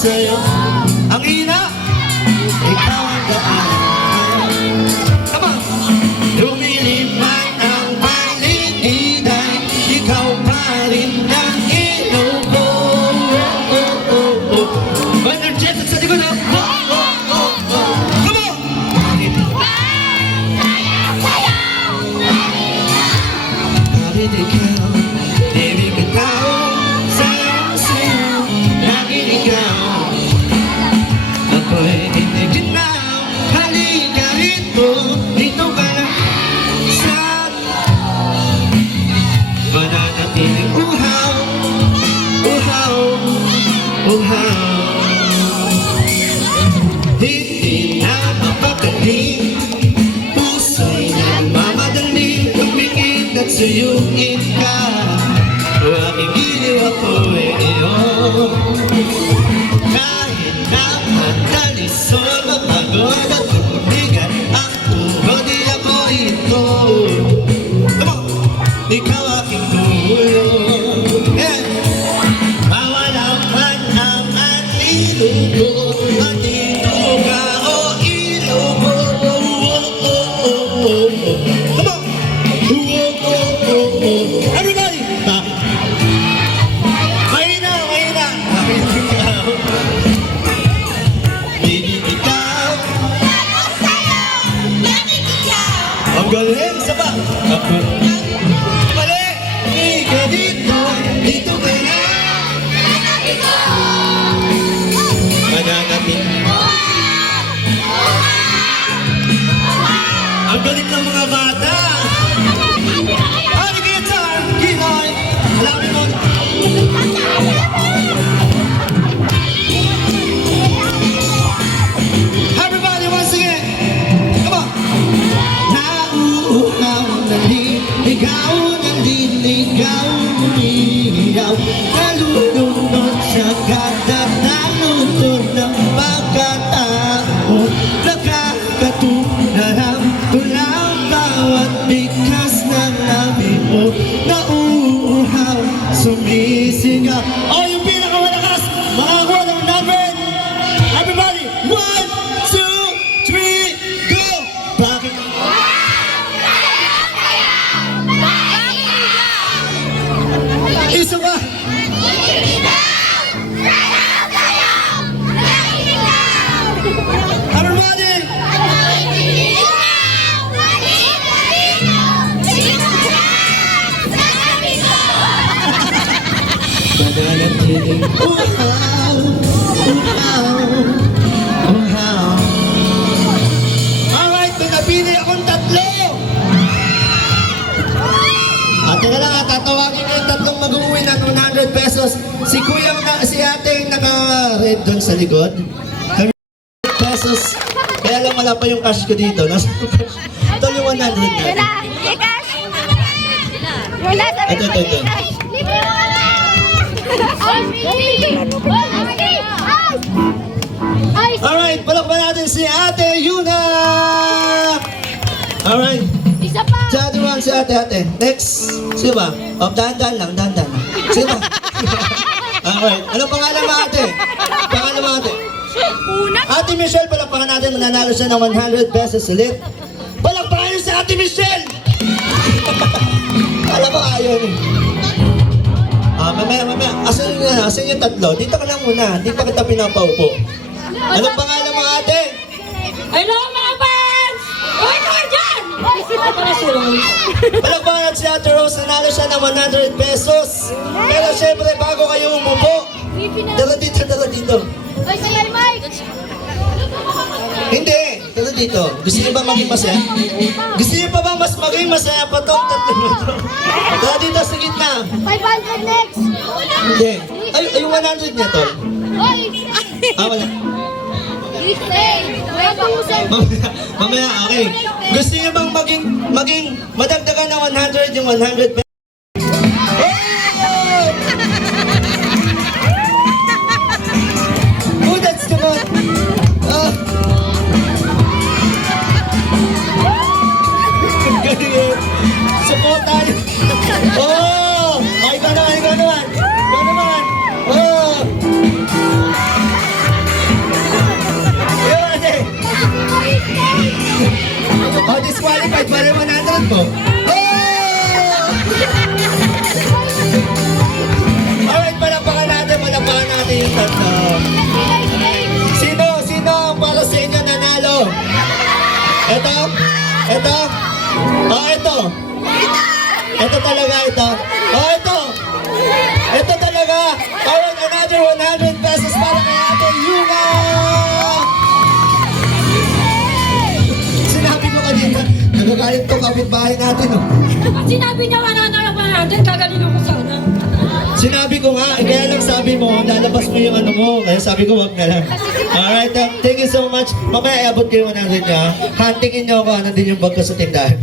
sa'yo. Ang ina, ikaw ang daan. Come on! Lumilipad ang paligid ay ikaw pa rin ang ilaw ko. Energetic sa likod na. Come on! Bakit ikaw? Ibig ikaw, sayo, laging ikaw. Ako'y hindi ginaw, halika rito, dito ka lang sa mananatiling uhaw, uhaw, uhaw. Hindi na mapakali, puso'y nagmamadali, lumikit at suyuin ka. Aking giliw ako'y iyo. Kahit na madalisol, mapagod at bumigat ang puso, di ako ito. Come on! Ikaw aking tulong. Yeah! Mawala man ang anilong ko, andito ka o ilong ko. Come on! Everybody! Mahina! Baby, ikaw ang galing sa ba? Ako mali! Ika dito, dito ka na. Mananatin. Ang galing ng mga bata. Ano guitar? Ginoy! Alamin mo. Everybody once again. Come on. Nauuhaw na ikaw ng diligaw, umiiyaw, nalulunod sa katatalutod ng pagkatao, nakakatunaram tulang bawat bigkas ng labi mo, nauuhaw, sumisigaw. Oh, yung pinakamalakas, makakuha ng number. Everybody, 1, 2, 3, go! Bakit? Isa ba? Everybody! Mananatiling uhaw, uhaw, uhaw. Alright, may napili akong tatlo. Teka lang, tatawagin ko yung tatlong mag-uwi ng 100 pesos. Si ate yung naka-red doon sa likod. Kami 100 pesos. Kaya lang wala pa yung cash ko dito. Ito yung 100 na. Ito. Alright, palakpan natin si Ate Yuna! Alright. Isa pa! Si Ate Juan, si Ate. Next. Sino ba? Dahan-dahan lang. Sino? Alright. Anong pangalan mo, Ate? Pangalan mo, Ate? Ate Michelle, palakpakan natin. Mananalo siya ng 100 pesos ulit. Palakpakan niyo si Ate Michelle! Alam mo, ayaw niyo. Mamaya. Asan yung tatlo? Dito ka lang muna. Di pa kita pinapaupo. Anong pangalan mo, Ate? Hello, mga fans! Hoy, hoy, dyan! Palakpakan natin si Ate Rose. Nanalo siya ng 100 pesos. Pero syempre, bago kayo umupo, dala dito. Hoy, si Mike! Hindi, dala dito. Gusto niyo ba maging masaya? Gusto niyo pa ba mas maging masaya pa tong tatlo na to? Dala dito sa gitna. 500 next! Hindi. Ay, yung 100 niya to. Hoy! Wala. Mamaya, okay. Gusto niyo bang maging madagdagan ng 100 yung 100 pesos? Oh, that's the one. Support tayo. Oh! Ikaw naman. Oh! talaga ito. Oh, ito. Ito talaga. Parang another 100 pesos para kay Ate Yuna. Sinabi ko kanina, nagagalit tong kapitbahay natin. Oh. Pag sinabi niya wala na lang natin, gagaling ako sana. Sinabi ko nga, kaya lang sabi mo, lalabas mo yung ano mo. Kaya sabi ko, wag na lang. Alright, thank you so much. Mamaya iabot kayo 100 niya. Huntingin niyo ako, ano din yung bag ko sa tindahan.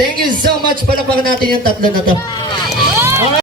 Thank you so much. Palapakan natin yung tatlo na to.